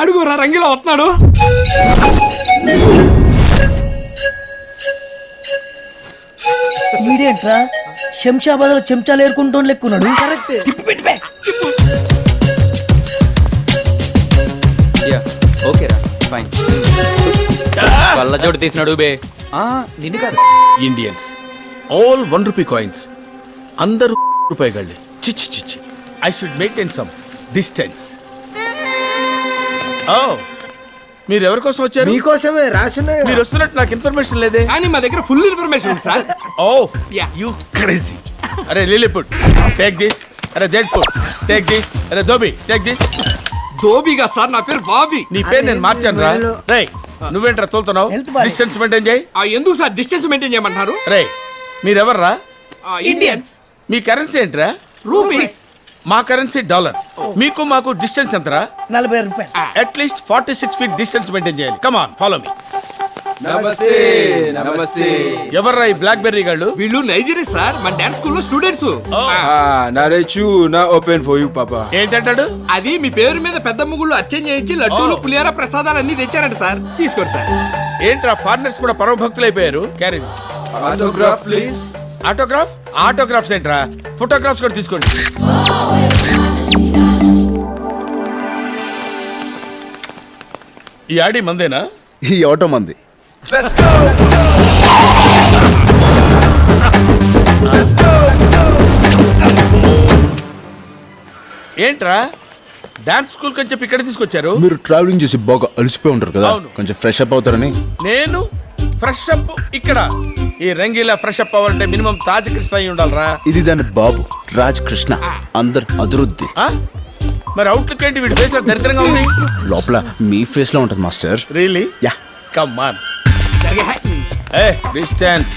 అడుగురా రంగిలా వస్తున్నాడు. ఈడేంట్రా శంషాబాద్ లో చెంచాలు ఏరుకుంటూ లెక్కున్నాడు. ఓకేరా ఫైన్. కళ్ళజోడు తీసినాడు బే. నిన్ను కాదు, ఇండియన్స్ ఆల్ 1 రూపీ కాయిన్స్. అందరూ రూపాయి గళ్ళే. చిచ్చి చిచ్చి. I should maintain some distance. ఓ, మీరు ఎవరి కోసం వచ్చారు? మీకోసమే రాసున్నాయి. మీరు వస్తున్నట్టు నాకు ఇన్ఫర్మేషన్ లేదే. కానీ మా దగ్గర full information sir. Oh you crazy. అరే లిలీపుట్ టేక్ దిస్. అరే డెడ్ఫుట్ టేక్ దిస్. అరే దోబి టేక్ దిస్. దోబిగా సార్, నా పేరు బాబీ. నీ పేరు నేను మార్చాను రా. రే నువ్వేంట్రా తోలుతున్నావు? డిస్టెన్స్ మెయింటైన్ చేయి. ఎందుకు సార్ డిస్టెన్స్ మెయింటైన్ చేయమంటారు? రే మీరెవర్రా? ఇండియన్స్. మీ కరెన్సీ ఏంట్రా? రూపీస్. మా కరెన్సీ డాలర్. మీకు మాకు డిస్టెన్స్ ఎంతరా? 40 రూపాయలు. అట్లీస్ట్ 46 feet డిస్టెన్స్ మెయింటైన్ చేయాలి. Come on follow me. నమస్తే నమస్తే. ఎవర్రా ఈ బ్లాక్ బెర్రీ గాళ్ళు? వీళ్ళు నైజీరియా సార్, మన డాన్స్ స్కూల్లో స్టూడెంట్స్. నా ఓపెన్ ఫర్ యూ పాపా. ఏంటంటాడు? అది మీ పేరు మీద పెద్ద ముగ్గులు అర్చన చేయించి లడ్డూలు పులిహార ప్రసాదాలు అన్ని తెచ్చారంట సార్. తీసుకోండి సార్. ఏంట్రా ఫారినర్స్ కూడా పరమ భక్తులు అయిపోయారు. Carriage. Autograph please. Autograph? Autographs ఏంట్రా? ఫోటోగ్రాఫ్స్ కూడా తీసుకోండి. ఈ ఆడి మందేనా? ఈ ఆటో మంది. ఏంట్రా డాన్స్ స్కూల్ కని చెప్పి ఇక్కడ తీసుకొచ్చారు? మీరు ట్రావెలింగ్ చేసి బాగా అలసిపోయి ఉంటారు కదా, అవును. కొంచెం ఫ్రెష్ అప్ అవుతారని. నేను ఫ్రెష్ అప్ ఇక్కడ? ఈ రంగీలా ఫ్రెష్ అప్ అవ్వాలంటే మినిమం తాజ్ కృష్ణ అయి ఉండాలరా. ఇది దాని బాబు రాజ్ కృష్ణ. అందరు అదురుద్ది. మరి అవుట్లుక్ ఏంటి? వీడి ఫేస్ దరిద్రంగా ఉంది. లోపల మీ ఫేస్ లో ఉంటది master. Really? Ya. Come on. A distance.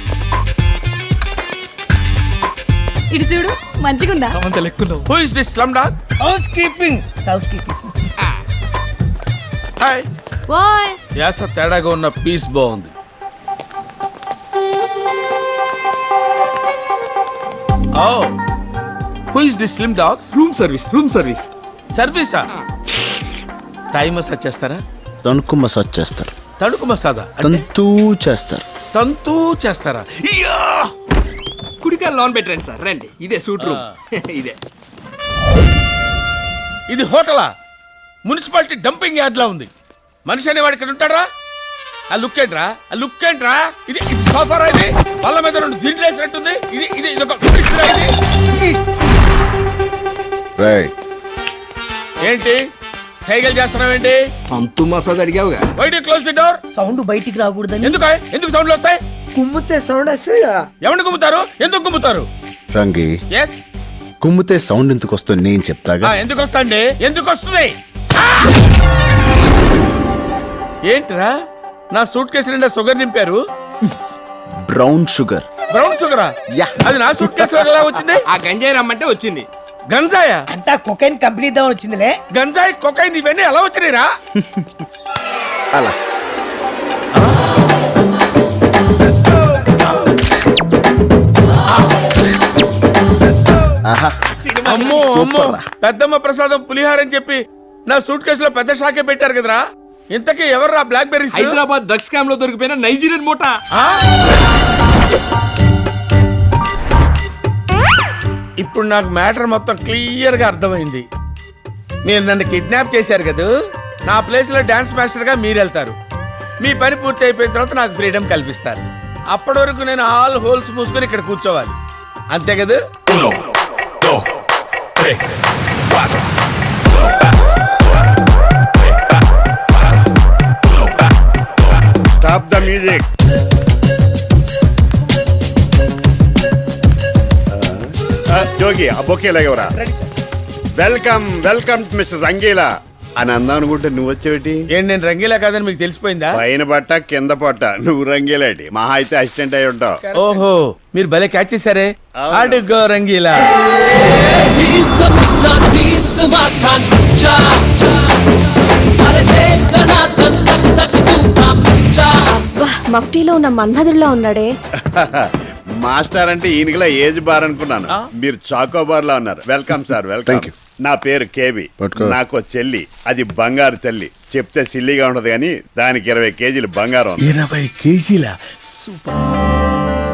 ఇటు చూడు, మంచిగుందా? Who is this slum dog? Housekeeping. Hi. ఓయ్ యాస తేడాగా ఉన్న పీస్ బాగుంది. ఓ who is this slim dog? Room service. Room service. సర్వీసా? థాయ్ మసాజ్ చేస్తారా? తణుకు మసాజ్ చేస్తారు. తణుకు మసాజా? తంతూ చేస్తారు. తంతూ చేస్తారా? కుడికాయ లోన్ పెట్టండి సార్. రండి, ఇదే సూట్ రూమ్. ఇదే. ఇది హోటలా? మున్సిపాలిటీ డంపింగ్ యార్డ్ లా ఉంది. మనిషి అనేవాడు ఇక్కడ ఉంటాడా? ఆ లుక్ ఏంట్రా? ఆ లుక్ ఏంట్రా? ఇది సోఫారా? ఇది వాళ్ళ మీద 2 దిండ్లు వేసినట్టుంది. ఇది ఇది ఇది ఒక ఏంటి సైకిల్ చేస్తున్నావేంటి? తంతు మసాజ్ అడిగావుగా. Why do close the door? Sound బయటికి రాకూడదని. ఎందుకు సౌండ్లు వస్తాయి? కుమ్మితే సౌండ్ వస్తాయి. ఎవరిని కుమ్ముతారు? ఎందుకు కుమ్ముతారు? రంగి, ఎస్ కుమ్మితే సౌండ్ ఎందుకు వస్తుంది నేను చెప్తాగా. ఎందుకు వస్తాండి? ఎందుకు వస్తుంది? ఏంట్రా నా సూట్ కేసు నిండా షుగర్ నింపారు? Brown sugar. బ్రౌన్ షుగరా? యా. అది నా సూట్ కేసు ఎలా వచ్చింది? ఆ గంజాయి రమ్మంటే వచ్చింది. గంజాయా? అంతా కొకైన్ కంపెనీ దాని వచ్చిందిలే. గంజాయి కొకైన్ ఇవన్నీ ఎలా వచ్చినాయిరా? అలా అమ్మో అమ్మో, పెద్దమ్మ ప్రసాదం పులిహార అని చెప్పి నా సూట్ కేసులో పెద్ద షాకే పెట్టారు కదరా. ఇంతకీ ఎవర్రా blackberries? Hyderabad drugs scam లో దొరికిపోయిన నైజీరియన్ మూట. ఇప్పుడు నాకు మ్యాటర్ మొత్తం క్లియర్ గా అర్థమైంది. మీరు నన్ను కిడ్నాప్ చేశారు కదా, నా ప్లేస్ లో డాన్స్ మాస్టర్ గా మీరు వెళ్తారు. మీ పని పూర్తి అయిపోయిన తర్వాత నాకు ఫ్రీడమ్ కల్పిస్తారు. అప్పటి వరకు నేను ఆల్ హోల్స్ మూసుకొని ఇక్కడ కూర్చోవాలి, అంతే కదా? Stop the music. జోగి ఆ బొకే లేవరా? వెల్కమ్ వెల్కమ్ మిస్టర్ రంగీలా అని అందాం అనుకుంటే నువ్వు వచ్చేటి? ఏంటి నేను రంగీలా కాదని మీకు తెలిసిపోయిందా? పైన పట్ట కింద పట్ట నువ్వు రంగీలాటి, మహా అయితే అసిస్టెంట్ అయి ఉంటావు. ఓహో, మీరు భలే క్యాచ్ చేశారే. అడుగో రంగీలా. మఫ్టీలో ఉన్న మన్మధుడిలా ఉన్నాడే. మాస్టర్ అంటే ఈయనకిలా ఏజ్ బార్ అనుకున్నాను. మీరు చాకోబార్ లా ఉన్నారు. Welcome sir, welcome. నా పేరు కేబి. నాకు చెల్లి, అది బంగారు తల్లి. చెప్తే సిల్లిగా ఉంటది కానీ దానికి 20 కేజీలు బంగారం. 20 కేజీల?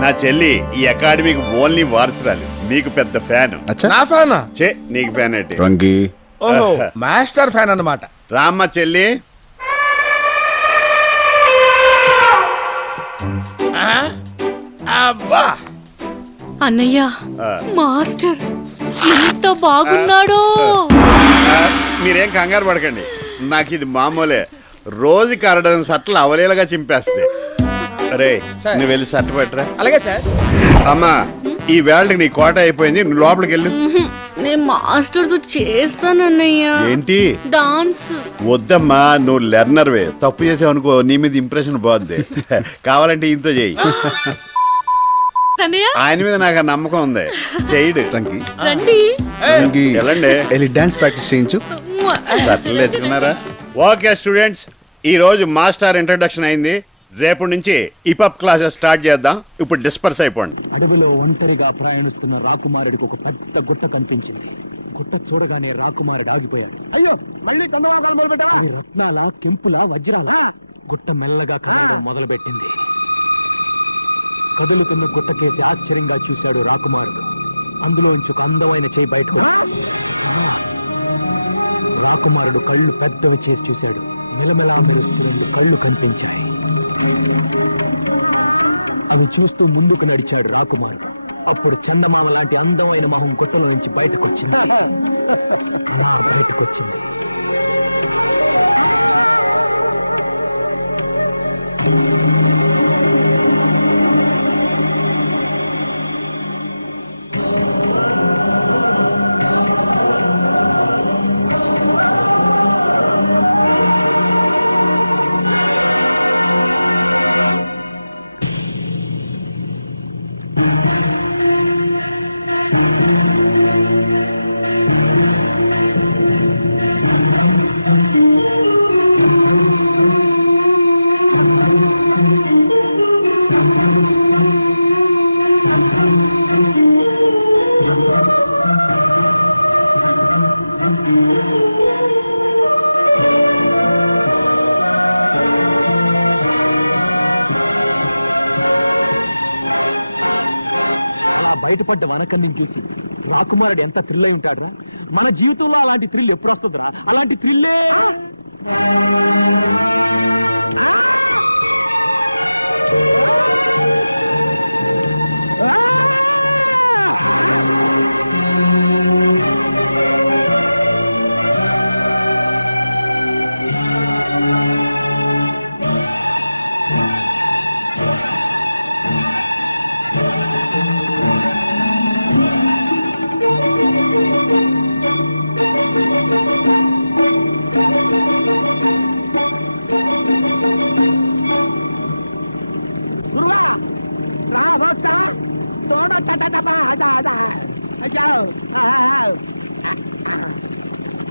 నా చెల్లి ఈ అకాడమీకి ఓన్లీ వారసురాలు. మీకు పెద్ద ఫ్యాన్. నా ఫ్యానా? చే నీకు ఫ్యాన్ ఏంటి? రంగి ఓహో, మాస్టర్ ఫ్యాన్ అన్నమాట. రామ్మ చెల్లి. అబ్బా అన్నయ్య మాస్టర్ ఎంత బాగున్నాడో. మీరేం కంగారు పడకండి, నాకు ఇది మామూలే. రోజుకి 6 సట్లు అవలేలుగా చింపేస్తుంది. అరే నువ్వు వెళ్ళి సట్టు పెట్టరా. అలాగే సార్. అమ్మా ఈ వేళకి నీ కోట అయిపోయింది, నువ్వు లోపలికి వెళ్ళు. నేను మాస్టర్ తో చేస్తానన్నయ్య. ఏంటి? డాన్స్. వద్దమ్మా, నువ్వు లెర్నర్వే. తప్పు చేసావు అనుకో, నీ మీద ఇంప్రెషన్ బాగుంది. కావాలంటే ఇంతో చెయ్యి. ఆయన మీద నాకు ఆ నమ్మకం ఉంది. చెయ్యడు. రంగి రండి రంగి వెళ్ళండి. వెళ్ళి డాన్స్ ప్రాక్టీస్ చేయించు. సట్లు తెచ్చుకున్నారా? ఓకే స్టూడెంట్స్, ఈ రోజు మాస్టర్ ఇంట్రడక్షన్ అయింది. రేపటి నుంచి ఇపప్ క్లాసెస్ స్టార్ట్ చేద్దాం. ఇప్పుడు డిస్పర్స్ అయిపోండి. అడవిలో ఒంటరిగా ప్రయాణిస్తున్న రాకుమారుడికి ఒక పెద్ద గుట్ట కనిపించింది. గుట్ట చూడగానే రాకుమారుడు ఆగిపోయాడు. అయ్యో, మళ్ళీ చందమాకాలు మొదలు పెట్టావా? అవి రత్నాల, కెంపుల, వజ్రాల. గుట్ట మెల్లగా కదలడం మొదలుపెట్టింది. కదులుతున్న గుట్టకేసి ఆశ్చర్యంగా చూశాడు రాకుమారుడు. అందులోంచి ఒక అందమైన చేయి బయటకు. రాకుమారుడు కళ్ళు పెద్దవి చేసి చూశాడు. మెలమెలా మెరుస్తూ 2 కళ్ళు కనిపించాయి. అవి చూస్తూ ముందుకు నడిచాడు రాకుమారుడు. అప్పుడు చందమామ లాంటి అందమైన మొహం గుట్టలో నుంచి బయటకొచ్చింది. అలా బయటకొచ్చింది. బయటపడ్డ వనకన్ని చూసి రాకుమారుడు ఎంత థ్రిల్ అయి ఉంటాడురా. మన జీవితంలో అలాంటి థ్రిల్ ఎప్పుడు వస్తుందిరా? అలాంటి థ్రిల్లే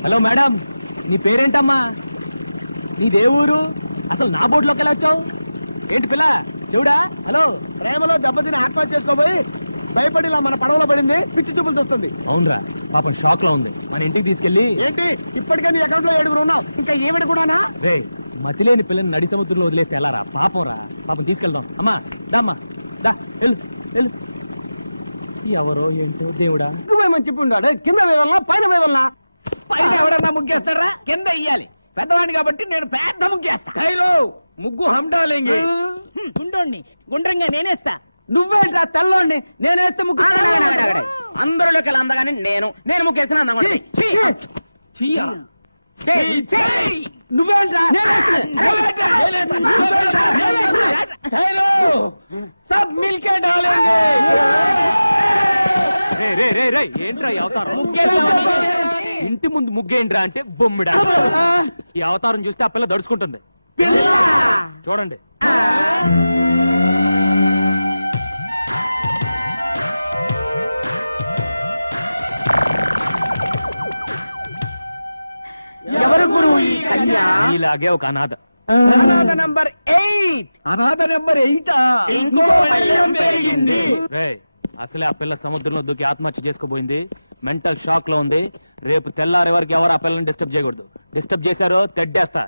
హలో మేడం, నీ పేరేంటమ్మా? నీదే ఊరు? అసలు నా బోర్డులోకి ఎలా వచ్చావు? ఏంటి పిల్ల చెవుడా? హలో, ప్రేమలో దెబ్బతిని ఆత్మహత్య చేసుకోబోయి భయపడి ఇలా మన పడవలో పడింది. పిచ్చి చూపులు చూస్తుంది. అవునరా, పాపం షాక్ లో ఉంది. మన ఇంటికి తీసుకెళ్ళి. ఏంటి ఇప్పటికే నీ అకౌంట్ లో 7 ఉన్నావు, ఇంకా ఏమిటి కూడానా? రే, మతిలేని పిల్లని నడి సముద్రంలో వదిలేస్తే ఎలా రా? పాపం రా, పాపం తీసుకెళ్దాం. అమ్మా దామ్మా దా, వెళ్ళు వెళ్ళు. ఎవరో ఏంటో దేవుడా. మంచి చెప్పి ఉన్నాడు. కింద వేవల్లా పైన వేవల్లా? పైన ఎవడన్నా ముగ్గేస్తారా? కింద ఇయ్యాలి. పెద్దవాడిని కాబట్టి నేను పెద్ద ముగ్గేస్తా. ముగ్గు హండాలేంగి. గుండోండి గుండ్రంగా నేనేస్తా. నువ్వేంట్రా తెల్లోండి? నేనేస్తే ముగ్గు అందరిలోకి వెళ్ళి అందగానే నేను ముగ్గేసిన నువ్వేంట్రా? సబ్ మిల్కే డాలేంగే. ఏంట్రా ఈ అవతారం? ఇంటి ముందు ముగ్గేంట్రా అంటే బొమ్మిడా. ఈ అవతారం చూస్తే ఆ పిల్ల దడుచుకుంటుంది. చూడండి. ఎవరు గురువు ఈ కన్య? ఇలాగే ఒక అనాథ. అనాథ నంబర్ 8. అనాథ నంబర్ 8. ఇంకో భయం పెరిగింది. అసలే ఆ పిల్ల సముద్రంలో దూకి ఆత్మహత్య చేసుకోబోయింది. మెంటల్ షాక్ లో ఉంది. రేపు తెల్లారే వరకు ఎవరు ఆ పిల్లని డిస్టర్బ్ చేయకూడదు. డిస్టర్బ్ చేశారో తెడ్డేస్తా.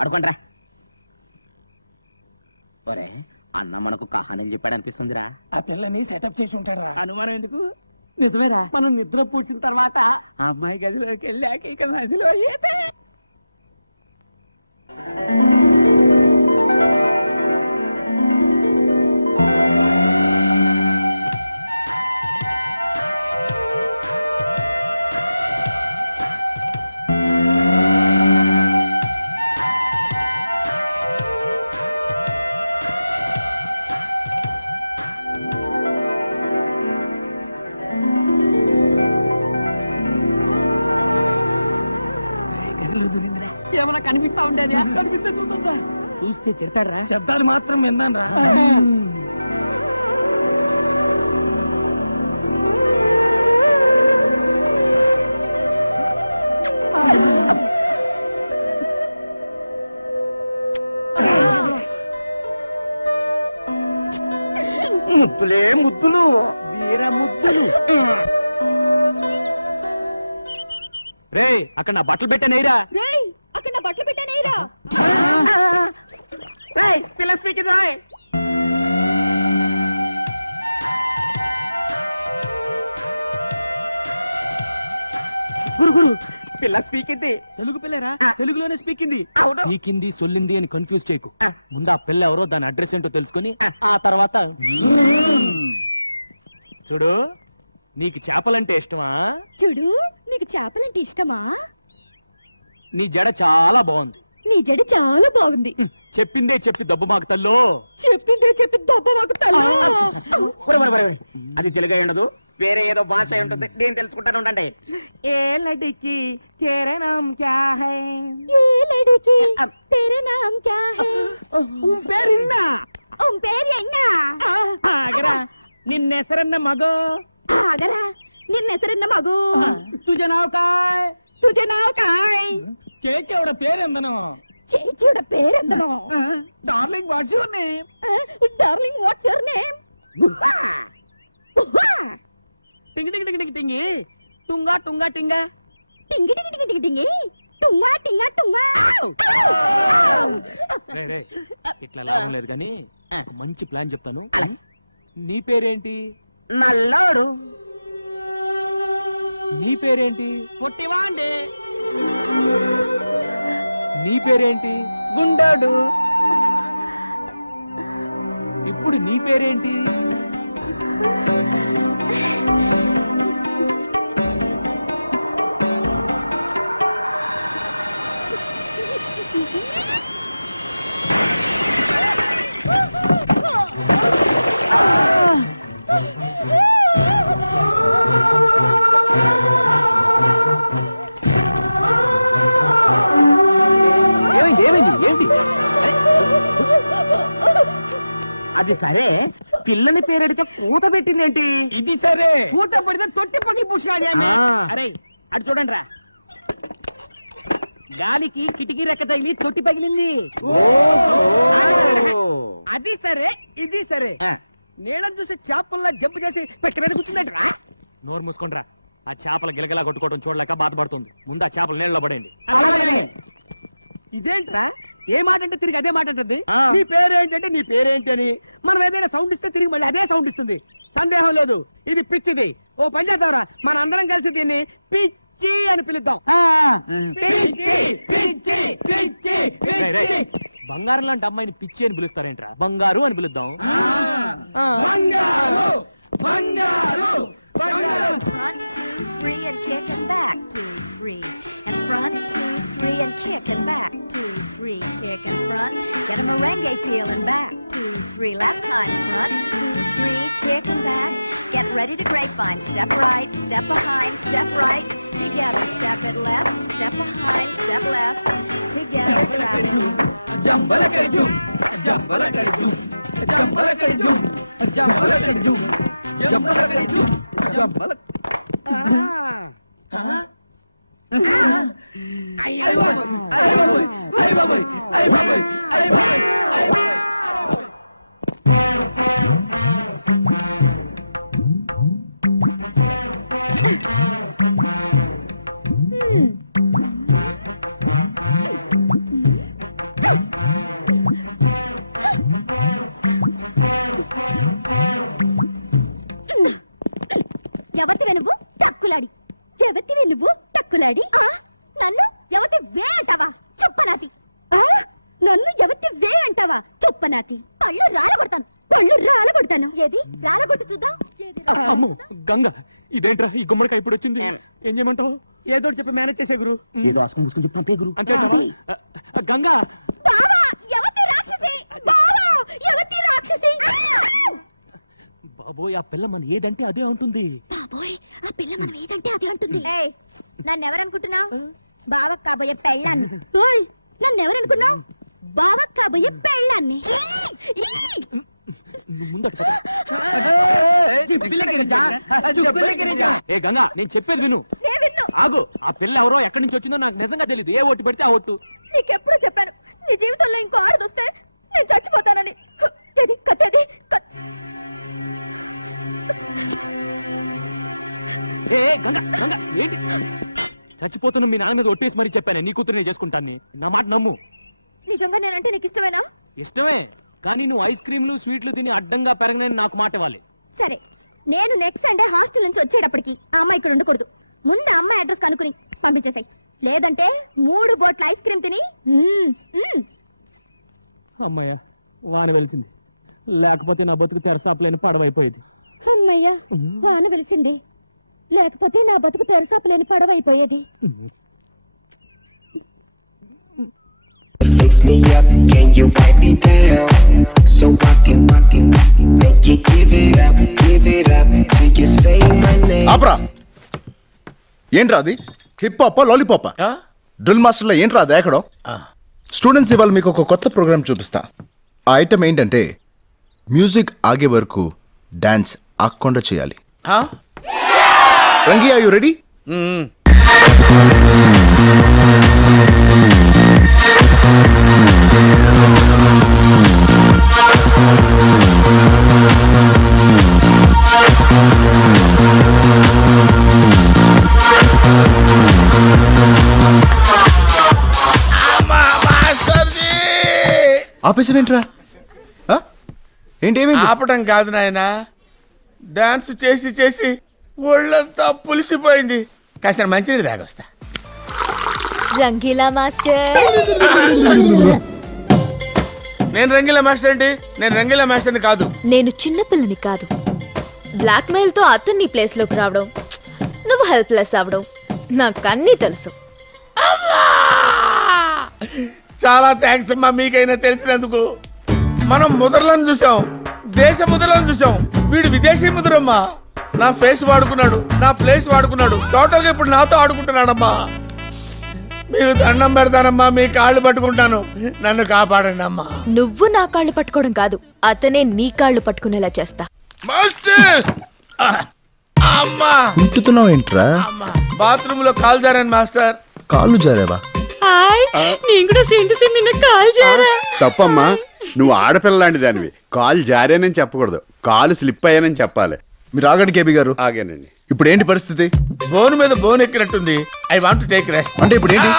పడుకోండిరా. ఒరే అన్న మనకు కహానీలు చెప్పాడు అనిపిస్తుందిరా. ఆ పిల్లని సెటప్ చేసి ఉంటాడు రా. అనుమానం ఎందుకు? నిజమేరా. మనం నిద్ర పూడ్చిన తర్వాత ఆ అమ్మాయి గదిలోకి వెళ్ళాక ఇక నదిలో ఈతే. ఏమన్నా కనిపిస్తా ఉండేది? కనిపిస్తే చూద్దా. చూస్తే తిడతాడరా. శబ్దాలు మాత్రం విన్నాను రా. ముద్దులే ముద్దులు, వీర ముద్దులు. రే అక్కడ నా బట్టలు పెట్టానేరా. అక్కడ నా బట్టలు పెట్టానేరా. పిల్ల స్పీకింగ్ రాయ్. గురు పిల్ల స్పీకింది. తెలుగు పిల్లరా? తెలుగులోనే స్పీకింది. స్పీకింది సొల్లింది అని కన్ఫ్యూజ్ చేయకు. ముందు ఆ పిల్ల ఎవరో దాని అడ్రస్ ఏంటో తెలుసుకుని ఆ తర్వాత చూడు. నీకు చేపలంటే ఇష్టమా? చూడు నీకు చేపలంటే ఇష్టమా? నీ జడ చాలా బాగుంది. నీ జడ చాలా బాగుంది. చెప్పిందే చెప్పి దెబ్బ మాకు తల్లో. చెప్పిందే చెప్పి దెబ్బ మాకు తల్లో. అది తెలుగు అయి ఉండదు, వేరే ఏదో భాష అయి ఉంటుంది. నేను తెలుసుకుంటాను ఉండండి. ఏ లడికి తేరా నామ్ క్యా హై? ఏ లడికి తేరా నామ్ క్యా హై? పేరిన్నా పేరియన్నా. ఆగరా నిన్నెసరన్న మగో. ఆగరా నిన్నెసరన్న మగో. తుజ నావ్ కాయ్? తుజ నావ్ కాయ్? చేచేవడ పేరెందనో? చేచేవడ పేరెందనో? Darling what's your name? Darling what's your name? టింగి టింగి టింగి టింగి టుంగా టుంగా టింగా టింగి టింగి టింగి టింగి టింగి టుంగా టింగా టుంగా. ఇట్లా లాభం లేదు కానీ ఒక మంచి ప్లాన్ చెప్తాను. నీ పేరేంటి? నల్లోడు. నీ పేరేంటి? పొట్టివాండి. నీ పేరేంటి? గుండోడు. ఇప్పుడు నీ పేరేంటి? అది సరే, పిల్లని పేరెడితే కూత పెట్టిందేంటి? ఇది సరే, కూత పడితే తొట్టి పగి పుష్కాలి. అరే అటు చూడండి రా. గాలికి కిటికీ రెక్క తగిలి తొట్టి పగిలింది. అది సరే, ఇది సరే. నీళ్ళని చూసి చేపల్లా జంపు చేసి పెట్టి మీద కూర్చుందంట రా. నోరు మూసుకుంట్రా. ఆ చేపల గిలగలా కొట్టుకోవడం చూడలేక బాధపడుతుంది. ముందు ఆ చేపలు నీళ్ళలో పడండి. ఇదేంట్రా, ఏ మాట అంటే తిరిగి అదే మాట అంటుంది. నీ పేరేంటంటే నీ పేరేంటి అని మనం ఏదైనా సౌండ్ ఇస్తే తిరిగి మళ్ళీ అదే సౌండ్ ఇస్తుంది. సందేహం లేదు, ఇది పిచ్చిది. ఓ పని చేద్దాంరా, మన అందరం కలిసి దీన్ని పిచ్చి అని పిలుద్దాం. బంగారం లాంటి అమ్మాయిని పిచ్చి అని పిలుస్తారేంట్రా? బంగారు అని పిలుద్దాం. One, 2, 3 and front, 2, 3, and kick and back. 2, 3, kick and front. Get a merengue feel and back. 2, 3, last time front. 2, 3, kick and back. Get ready to grapevine. Step right, step behind, step right. Together, step it left, step behind, step left. Together, drag it. Jumbalakadum, jumbalakadum, jumbalakadum, jumbalakadum, jumbalakadum, jumbalak. Ay baboy. ఎవతివే నువ్వు టక్కులాడి ఎవతివే నువ్వు టక్కులాడి నన్ను ఎవతి వే అంటావా చుప్పనాతి నన్ను ఎవతి వే అంటావా చుప్పనాతి పళ్ళు రాలగొడతాను ఏది రాలగొట్టు చూద్దాం అమ్మో గంగ ఇదేంట్రా ఈ గుమ్మడికాయ ఇప్పుడు వచ్చింది ఏం చేయమంటావు ఏదో చెప్పి మేనేజ్ చేసే గురు ఏదో ఆసుకుని ముసుకుని చెప్పి పంపే గురు అంతే గంగా బావా ఎవతి రాక్షసి బావా ఎవతి రాక్షసి బాబోయ్ ఆ పిల్ల మన ఏదంటే అదే ఉంటుంది బాబోయ్ ఆ పిల్ల మనం ఏదంటే అదే అంటుంది నన్ను ఎవరనుకుంటున్నావు బావకు కాబోయే పెళ్ళాన్ని నన్ను ఎవరనుకున్నావు బావకు కాబోయే పెళ్ళాన్ని ఏ గంగా నేను చెప్పేది విను ఆగు ఆ పిల్ల ఎవరో ఎక్కడి నుంచి వచ్చిందో నాకు నిజంగా తెలియదు ఏ ఓటు పెడితే ఆ ఓటు నీకెప్పుడు చెప్పాను నీ జీవితంలో ఇంకో ఆడదొస్తే నేను చచ్చిపోతానని ఏది కత్తేది ఏ గంగా గంగా ఏంటి చచ్చిపోతున్న మీ నాన్న మీద ఒట్టేసి మరీ చెప్పాను నీ కూతురు నేను చేసుకుంటాను నా మాట నమ్ము నిజంగా నేనంటే నీకు ఇష్టమేనా ఇష్టమే కానీ నువ్వు ఐస్ క్రీమ్లు స్వీట్లు తిని అడ్డంగా పెరగనని నాకు మాట ఇవ్వాలి సరే నేను నెక్స్ట్ సండే హాస్టల్ నుంచి వచ్చేటప్పటికి ఆ అమ్మాయి ఇక్కడ ఉండకూడదు ముందు అమ్మాయి అడ్రస్ కనుక్కుని పంపించేసాయి లేదంటే 3 బోట్ల ఐస్ క్రీమ్ తిని అమ్మయ్య వాన వెలిసింది లేకపోతే నా బతుకు తెరసాపలేని పడవైపోయేది అమ్మయ్యా వాన వెలిసింది లేకపోతే నా బతుకు తెరసాపలేని పడవైపోయేది Fix me up, can you wipe me down? So I can make you give it up till you say my name. ఆపరా ఏంట్రా అది హిప్ హాప్ లాలీపాప్ డ్రిల్ మాస్టర్లో ఏంట్రా అది ఎక్కడో స్టూడెంట్స్ ఇవాళ మీకు ఒక కొత్త ప్రోగ్రామ్ చూపిస్తా ఆ ఐటమ్ ఏంటంటే మ్యూజిక్ ఆగే వరకు డాన్స్ ఆగకుండా చేయాలి రంగి ఆర్ యు రెడీ ఆపేసేవేంట్రా ఏంటి ఆపటం కాదు నాయన డాన్స్ చేసి చేసి ఒళ్ళంతా పులిసిపోయింది కాస్త మంచినీళ్ళు తాగొస్తా రంగీలా మాస్టర్ నేను రంగీలా మాస్టర్ ఏంటి నేను రంగీలా మాస్టర్ని కాదు నేను చిన్నపిల్లని కాదు బ్లాక్ మెయిల్ తో అతన్ని ప్లేస్ లోకి రావడం నువ్వు హెల్ప్లెస్ అవడం నాకు అన్నీ తెలుసు చాలా థ్యాంక్స్ అమ్మా మీకైనా తెలిసినందుకు మనం ముద్రలను చూసాం దేశ ముద్రలను చూసాం వీడు విదేశీ ముద్రమ్మా నా ఫేస్ వాడుకున్నాడు నా ప్లేస్ వాడుకున్నాడు టోటల్ గా ఇప్పుడు నాతో ఆడుకుంటున్నాడమ్మా మీకు దండం పెడతానమ్మా మీ కాళ్ళు పట్టుకుంటాను నన్ను కాపాడండి అమ్మా నువ్వు నా కాళ్ళు పట్టుకోవడం కాదు అతనే నీ కాళ్ళు పట్టుకునేలా చేస్తా మాస్టర్ అమ్మా ఉంటుతున్నావు ఏంట్రా బాత్రూమ్ లో కాలు జారాను మాస్టర్ కాళ్ళు జారావా తప్పమ్మా నువ్వు ఆడపిల్ల లాంటి దానివి కాలు జారానని చెప్పకూడదు కాలు స్లిప్ అయ్యానని చెప్పాలి మీరు ఆగండి కేబీ గారు ఆగానండి ఇప్పుడు ఏంటి పరిస్థితి బోన్ మీద బోన్ ఎక్కినట్టుంది ఐ వాంట్ టేక్ రెస్ట్ అంటే ఇప్పుడు ఏంటి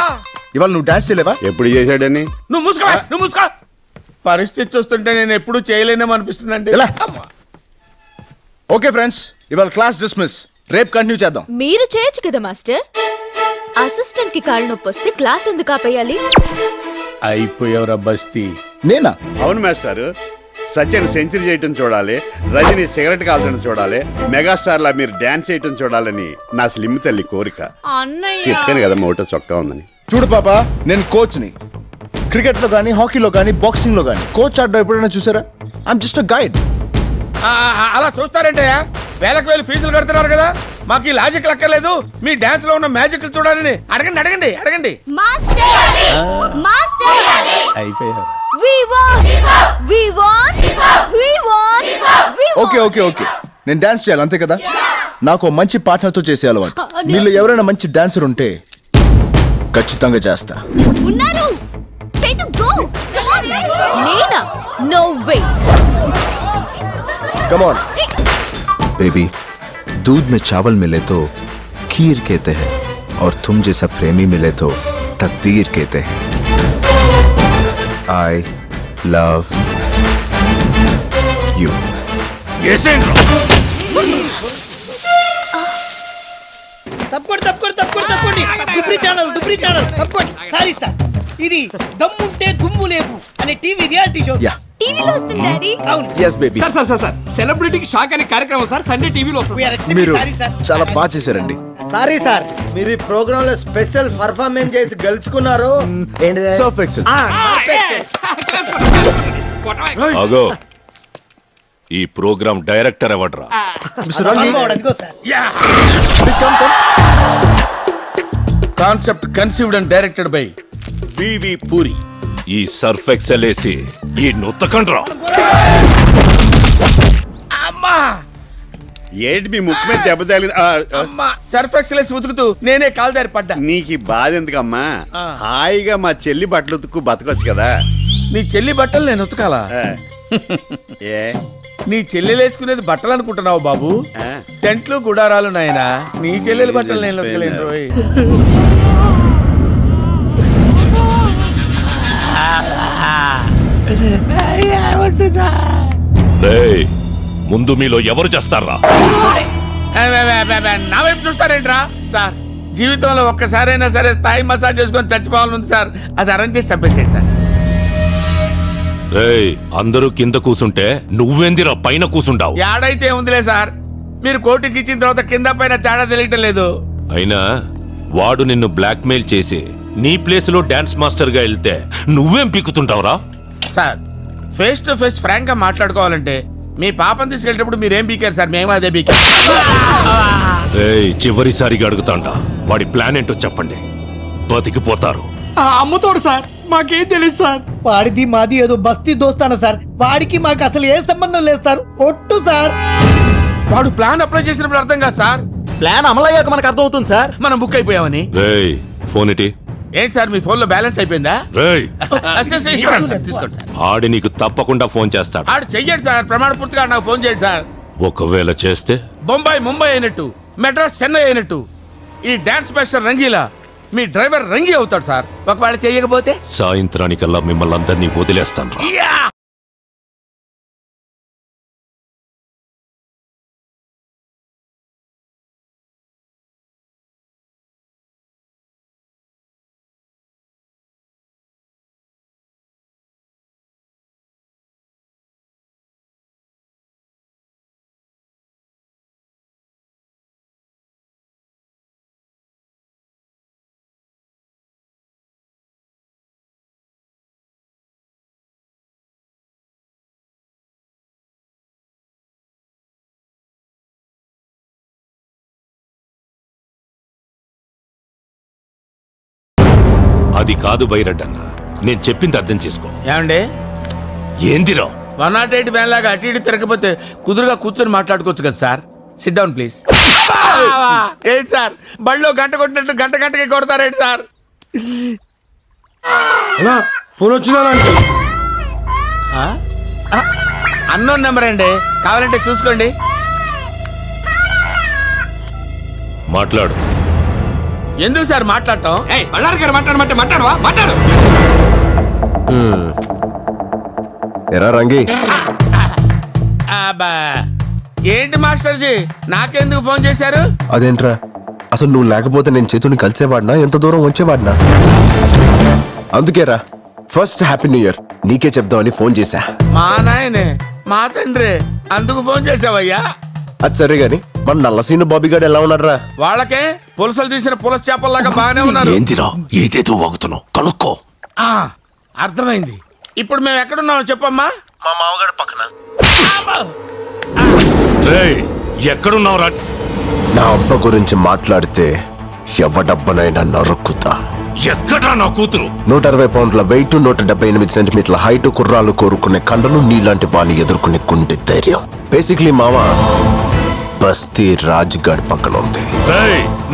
ఇవాళ నువ్వు డాన్స్ చేయలేవా ఎప్పుడు చేశాడని నువ్వు మూసుకో పరిస్థితి చూస్తుంటే నేను ఎప్పుడు చేయలేనేమో అనిపిస్తుందండి ఓకే ఫ్రెండ్స్ ఇవాళ క్లాస్ డిస్మిస్ రేపు కంటిన్యూ చేద్దాం మీరు చేయొచ్చు కదా మాస్టర్ అసిస్టెంట్ కి కాళ్ళు నొప్పి వస్తే క్లాస్ ఎందుకు ఆపేయాలి అయిపోయావురా బస్తీ నేనా అవును మాస్టర్ సచిన్ సెంచరీ చేయటం చూడాలి, రజనీ సిగరెట్ కాల్చడం చూడాలి, మెగాస్టార్ లా మీరు డాన్స్ చేయటం చూడాలని నా స్లిమ్ తల్లి కోరిక. చెప్పాను కదా ఒకటో చొక్కా ఉందని. చూడు పాప, నేను కోచ్ని. క్రికెట్ లో గానీ, హాకీలో గానీ, బాక్సింగ్ లో గానీ కోచ్ ఆడడం ఎప్పుడైనా చూసారా? I'm just a guide. అలా చూస్తారంటే వేలకు వేలు ఫీజులు కడుతున్నారు కదా, మాకు ఈ లాజిక్ లక్కర్లేదు. మీ డాన్స్ లో ఉన్న మ్యాజిక్ చూడాలని అడగండి అడగండి అడగండి. ఓకే ఓకే ఓకే, నేను డాన్స్ చేయాలి అంతే కదా. నాకు మంచి పార్ట్నర్ తో చేసే అలవాటు. మీలో ఎవరైనా మంచి డాన్సర్ ఉంటే ఖచ్చితంగా చేస్తా. ఉన్నారు. చైతు గో. నేనా? No way. Come on baby, दूध में चावल मिले तो खीर कहते हैं, और तुम जैसा प्रेमी मिले तो तकदीर कहते हैं. I love you. తప్పుకోండి దుబ్రి ఛానల్ తప్పుకోండి. సారీ సార్, ఇది దమ్ముంటే దుమ్ము లేవు అనే టీవీ రియాలిటీ షో. టీవీలో వస్తుంది డాడీ. yes baby. సార్ సెలబ్రిటీకి షాక్ అనే కార్యక్రమం సార్ సండే టీవీలో వస్తుంది. మీరు చాలా బాగా చేశారండి. సారీ సార్, మీరు ఈ ప్రోగ్రామ్ లో స్పెషల్ పర్ఫార్మెన్స్ చేసి గెలుచుకున్నారు. Surf Excel. అగో, ఈ ప్రోగ్రామ్ డైరెక్టర్ ఎవడ్రా? Concept conceived and directed by VV Puri. ఈ సర్ఫ్ ఎక్సెల్ వేసి ఈ నొత్తకండ్రా. అమ్మా ఏంటి మీ ముక్కు మీద దెబ్బ తగిలింది? అమ్మా సర్ఫ్ ఎక్సెలెన్స్ ఉతుకుతూ నేనే కాల్దారి పడ్డా. నీకు బాధ ఎందుకమ్మా? హాయిగా మా చెల్లి బట్టలు ఉతుక్కు బతకొచ్చు కదా. నీ చెల్లి బట్టలు నేను ఉతకాలా? ఏ నీ చెల్లెలు వేసుకునేది బట్టలు అనుకుంటున్నావు బాబు? టెంట్లు గుడారాలు నాయనా, నీ చెల్లెలు బట్టలు నేను ఉతకలేను రోయ్. ముందు మీలో ఎవరు చేస్తారా? నా వైపు చూస్తారేంట్రా సార్? జీవితంలో ఒక్కసారైనా సరే స్థాయి మసాజ్ చేసుకొని చచ్చిపోవాలని సార్. అది అరేంజ్ చేసి చంపేసేయండి సార్. అందరూ కింద కూసుంటే నువ్వెందిరా పైన కూసుంటావు? ఏడైతే ఉందిలే సార్, మీరు కోటికి ఇచ్చిన తర్వాత కింద పైన తేడా తెలియటం లేదు. అయినా వాడు నిన్ను బ్లాక్ మెయిల్ చేసి నీ ప్లేస్ లో డాన్స్ మాస్టర్ గా వెళ్తే నువ్వేం పీకుతుంటావురా? Sir face to face frank గా మాట్లాడుకోవాలంటే మీ పాపని తీసుకెళ్ళేటప్పుడు మీరేం పీకారు సార్? మేము అదే పీకారు. చివరిసారిగా అడుగుతాంట, వాడి ప్లాన్ ఏంటో చెప్పండి, బతికిపోతారు. అమ్ముతోడు సార్, మాకేం తెలుసు సార్. వాడిది మాది ఏదో బస్తీ దోస్తాను సార్. వాడికి మాకు అసలు ఏ సంబంధం లేదు సార్. ఒట్టు సార్. వాడు ప్లాన్ అప్లై చేసినప్పుడు అర్థం కాదు సార్. ప్లాన్ అమలయ్యాక మనకు అర్థం అవుతుంది సార్. మనం బుక్ అయిపోయామని. ఫోన్ ఇటీ. ఏంటి సార్ మీ ఫోన్ లో బ్యాలెన్స్ అయిపోయిందా? తీసుకోండి సార్. ఆడి నీకు తప్పకుండా ఫోన్ చేస్తాడు. ఆడు చెయ్యండి సార్, ప్రమాణ పూర్తిగా నాకు ఫోన్ చేయండి సార్. ఒకవేళ చేస్తే బొంబాయి ముంబై అయినట్టు, మెడ్రాస్ చెన్నై అయినట్టు ఈ డాన్స్ మాస్టర్ రంగీలా మీ డ్రైవర్ రంగి అవుతాడు సార్. ఒకవేళ చేయకపోతే సాయంత్రానికల్లా మిమ్మల్ని అందరినీ వదిలేస్తాను. అది కాదు బైరడ్డన్న, నేను చెప్పింది అర్థం చేసుకో. ఏమండి ఏందిరా 108 వ్యాన్ లాగా అటు ఇటు తిరగకపోతే కుదురుగా కూర్చొని మాట్లాడుకోవచ్చు కదా సార్. SIT down please. ఏంటి సార్ బళ్ళో గంట కొట్టినట్టు గంటకి కొడతారేంటి సార్? ఫోన్ వచ్చిందా? అన్నోన్ నెంబర్ అండి, కావాలంటే చూసుకోండి. మాట్లాడు. ఎందుకు సార్ మాట్లాడటం? బళ్ళారి గారు మాట్లాడమంటే మాట్లాడవా? మాట్లాడు. ఎరా రంగి, ఏంటి మాస్టర్జీ నాకెందుకు ఫోన్ చేశారు? అదేంట్రా, అసలు నువ్వు లేకపోతే నేను చేతుని కలిసేవాడినా, ఎంత దూరం వచ్చేవాడినా? అందుకేరా ఫస్ట్ హ్యాపీ న్యూ ఇయర్ నీకే చెప్దామని ఫోన్ చేశా. మా నాయనే మా తండ్రి అందుకు ఫోన్ చేసావయ్యా. అది సరే గాని మన నల్లసీను బాబీగాడు ఎలా ఉన్నారా? వాళ్ళకే పులసలు తీసిన పులస చేపల్లాగా బాగానే ఉన్నారు. ఏందిరా ఏదేదో వాగుతున్నావు కనుక్కో. అర్థమైంది. ఇప్పుడు మేము ఎక్కడున్నామో చెప్పమ్మా. మా మామగాడు పక్కన. ఎక్కడున్నావురా? నా అబ్బ గురించి మాట్లాడితే ఎవడబ్బనైనా నరుక్కుతా. ఎక్కడా నా కూతురు? 160 పౌండ్ల వెయిట్, 178 సెంటీమీటర్ల హైట్, కుర్రాలు కోరుకునే కండలు, నీలాంటి వాణ్ణి ఎదుర్కొనే గుండె ధైర్యం. బేసిక్లీ మావా బస్తీ రాజ్గాడ్ పక్కన ఉంది.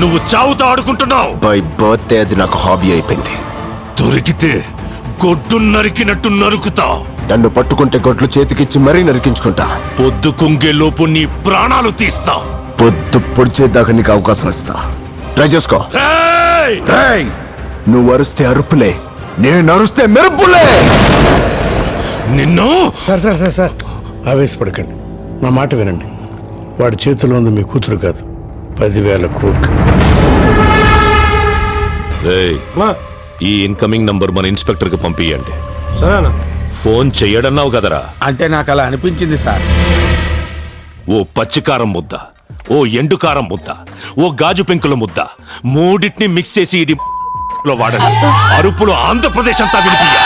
నువ్వు చావుతో ఆడుకుంటున్నావు. బై బర్త్డే అది నాకు హాబీ అయిపోయింది. దొరికితే గొడ్డు నరికినట్టు నరుకుతా. నన్ను పట్టుకుంటే గొడ్లు చేతికిచ్చి మరీ నరికించుకుంటా. పొద్దు కుంగేలోపు నీ ప్రాణాలు తీస్తా. పొద్దు పొడిచేదాకా నీకు అవకాశం ఇస్తా. ట్రై చేసుకో. నువ్వు అరుస్తే అరుపులే, నేను అరుస్తే మెరుపులే. నిన్ను సార్ సార్ సార్ సార్ ఆవేశపడకండి, నా మాట వినండి. వాడి చేతిలో ఉంది మీ కూతురు కాదు, 10,000 కోట్లు. ఈ ఇన్కమింగ్ నంబర్ మన ఇన్స్పెక్టర్ కి పంపియండి. సరేనా? ఫోన్ చెయ్యడన్నావు కదరా? అంటే నాకు అలా అనిపించింది సార్. ఓ పచ్చికారం ముద్ద, ఓ ఎండుకారం ముద్ద, ఓ గాజు పెంకుల ముద్ద, మూడింటిని మిక్స్ చేసి ఇది వాడండి. అరుపులు ఆంధ్రప్రదేశ్ అంతా వినిపించాలి.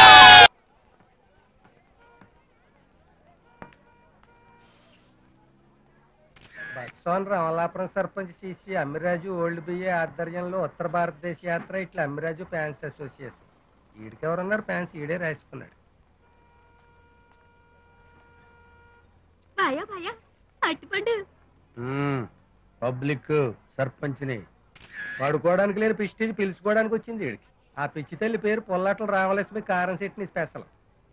అమలాపురం సర్పంచ్ సిసి అమ్మిరాజు ఓల్డ్ బిఏ ఆధ్వర్యంలో ఉత్తర భారతదేశ యాత్ర ఇట్లా అమ్మిరాజు ఫ్యాన్స్ అసోసియేషన్. ఈడికెవరున్నారు? ఫ్యాన్స్ ఈడే రాసుకున్నాడు. పబ్లిక్ సర్పంచ్ని పడుకోవడానికి లేని పిస్టేజ్ పిలుచుకోవడానికి వచ్చింది ఈడికి. ఆ పిచ్చి తల్లి పేరు పొల్లాటలు రావలసిన కారం సెట్ని స్పెషల్.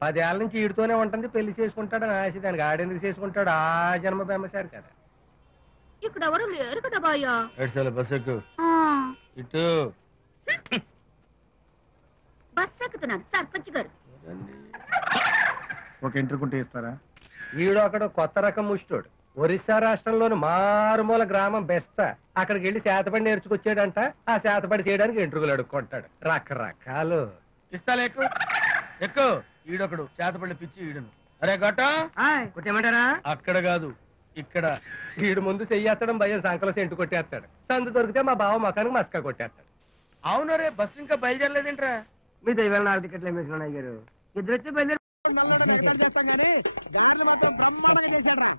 10 ఏళ్ళ నుంచి ఈడితోనే ఉంటుంది. పెళ్లి చేసుకుంటాడని ఆశ. దానికి ఆడెందుకు చేసుకుంటాడు? ఆ జన్మ బెమ్మసారు కదా. ఇక్కడ ఎవరు లేరు కదా బాయ్యా. బస్ ఎక్కు. ఇటు బస్ ఎక్కుతున్నాను సర్పంచ్ గారు. ఒక ఇంటర్కుంటే ఇస్తారా? వీడు అక్కడ కొత్త రకం ముష్టోడు. ఒరిస్సా రాష్ట్రంలోని మారుమూల గ్రామం బెస్తా. అక్కడికి వెళ్ళి చేతపడి నేర్చుకొచ్చాడంట. ఆ చేతపడి చేయడానికి ఎంట్రుకలు అడుక్కుంటాడు. రకరకాలు ఇస్తాలే. ఎక్కువ ఎక్కువ. ఈడొకడు చేతపడి పిచ్చి ఈడును. అరే గొట్ట కొట్టేమంటారా? అక్కడ కాదు ఇక్కడ. ఈడు ముందు చెయ్యేస్తాడం భయం, సంకలో సెంటు కొట్టేస్తాడు. సందు దొరికితే మా బావ మొఖానికి మస్కా కొట్టేస్తాడు. అవును రే, బస్సు ఇంకా బయలుదేరలేదేంట్రా? మీ దైవాల 4 టికెట్లు ఏమేసుకున్నాయి గారు. ఇద్దరు వచ్చి బయలుదేరి నల్లోడ ఎగతాడు చేస్తాం గానీ గారెలు మాత్రం బ్రహ్మాండంగా చేశాడ్రా.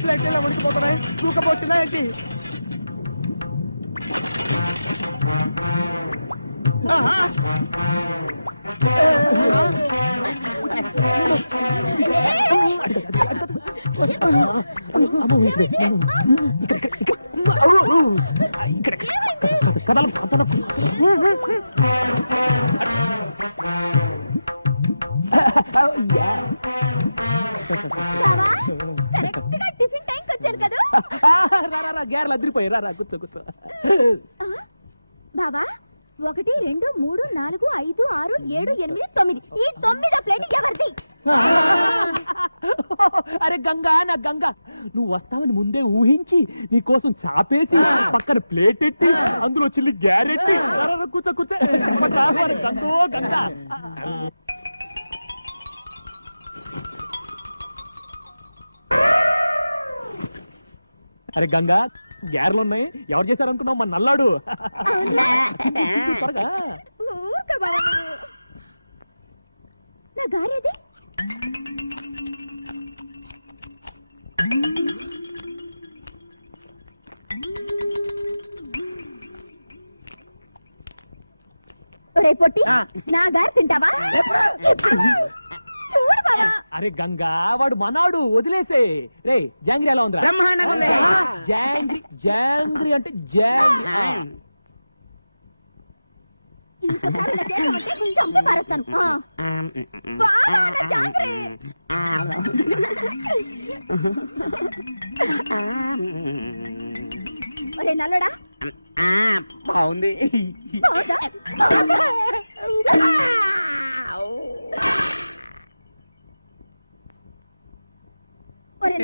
ఫ్లైట్ ఇలా ఉడికిపోతున్నాయి. దూకపోతుందా ఏంటి? గేర్లు అదిరిపోయి రా కూర్చో కూర్చో. బావా 1 2 3 4 5 6 7 8 9 ఈ 9వ ప్లేట్ ఎవరిది? అరే గంగా, నా గంగా, నువ్వు వస్తావని ముందే ఊహించి నీ కోసం చాపేసి పక్కన ప్లేట్ ఎట్టి అందులో చిల్లి గ్యారెట్టి కూర్చో కూర్చో. గంగో గంగా. అరే గంగా, గ్యారెలు ఉన్నాయి. ఎవరు చేశారు అనుకున్నావు? మన నల్లాడు. త్వరగా. నా గారేది? ఒరే పొట్టి, నా గారు తింటావా? చూడు బావా. అరే గంగా, వాడు మనాడు, వదిలేసే. రే జాంగ్రీ ఎలా ఉందిరా? జాంగ్రీ జాంగ్రీ అంటే జాంగ్రీ. ఇంకోసారి ఇలా చేసామంటే చంపి పారేస్తాను. జాంగ్రీ. ఒరే నల్లడా, బాగుంది. ఒరే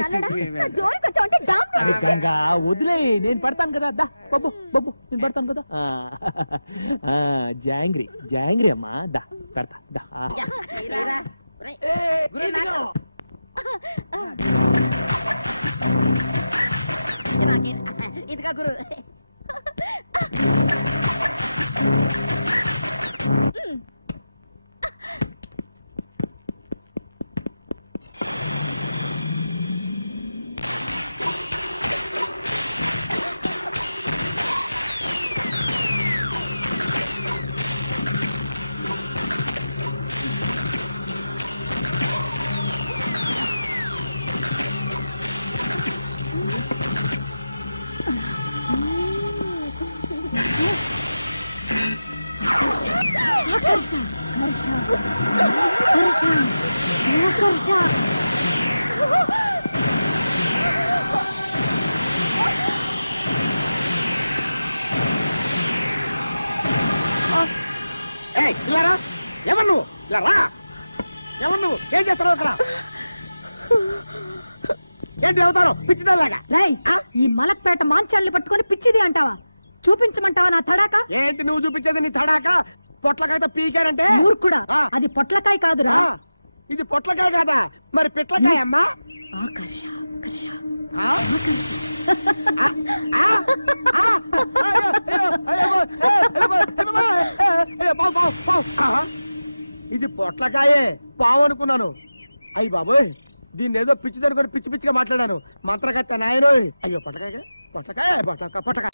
జోలికి వచ్చావంటే డామ్ అరే గంగా వదిలే, నేను పెడతాను కదా. దా బబ్బు బబ్బు, నేను పెడతాను కదా. జాంగ్రీ జాంగ్రీ అమ్మా, దా పెడతా దా. ఇదిగా గురు. ఎవరు నువ్వు? ఇలా రా. ఎవరు నువ్వు? ఏం చేస్తావు అక్కడ? ఏంటి అవుతారు పిచ్చిదాలాగా? ఈ మలక్పేట మాంచాల్ని పట్టుకొని పిచ్చిది అంటావా? చూపించమంటావా నా తడాక? ఏంటి నువ్వు చూపించేది నీ తడాక? పొట్లకాయతో పీకారంటే మూర్ఖుడా, అది పొట్లకాయ కాదురా. ఇది పొట్లకాయ కాదా? మరి పిట్లకాయ అమ్మా. ఇది పొట్లకాయే, పావు అనుకున్నాను. అయ్యి బాబోయ్, దీన్ని ఏదో పిచ్చి దొరుకుని పిచ్చి పిచ్చిగా మాట్లాడాను. మంత్రగత్త నాయనో. అయ్యో పొట్లకాయ పొట్లకాయ పొట్లకాయ.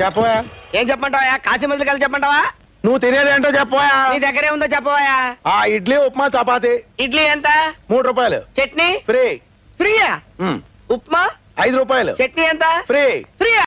చెప్పవా? ఏం చెప్పమంటావా? కాశీ మందులు కలిసి చెప్పమంటావా? నువ్వు తినేది ఏంటో చెప్పవా? నీ దగ్గరే ఉందో చెప్పవా? ఆ ఇడ్లీ ఉప్మా చపాతి. ఇడ్లీ ఎంత? 3 రూపాయలు. చట్నీ ఫ్రీ. ఫ్రీయా? ఉప్మా 5 రూపాయలు. చట్నీ ఎంత? ఫ్రీ. ఫ్రీయా?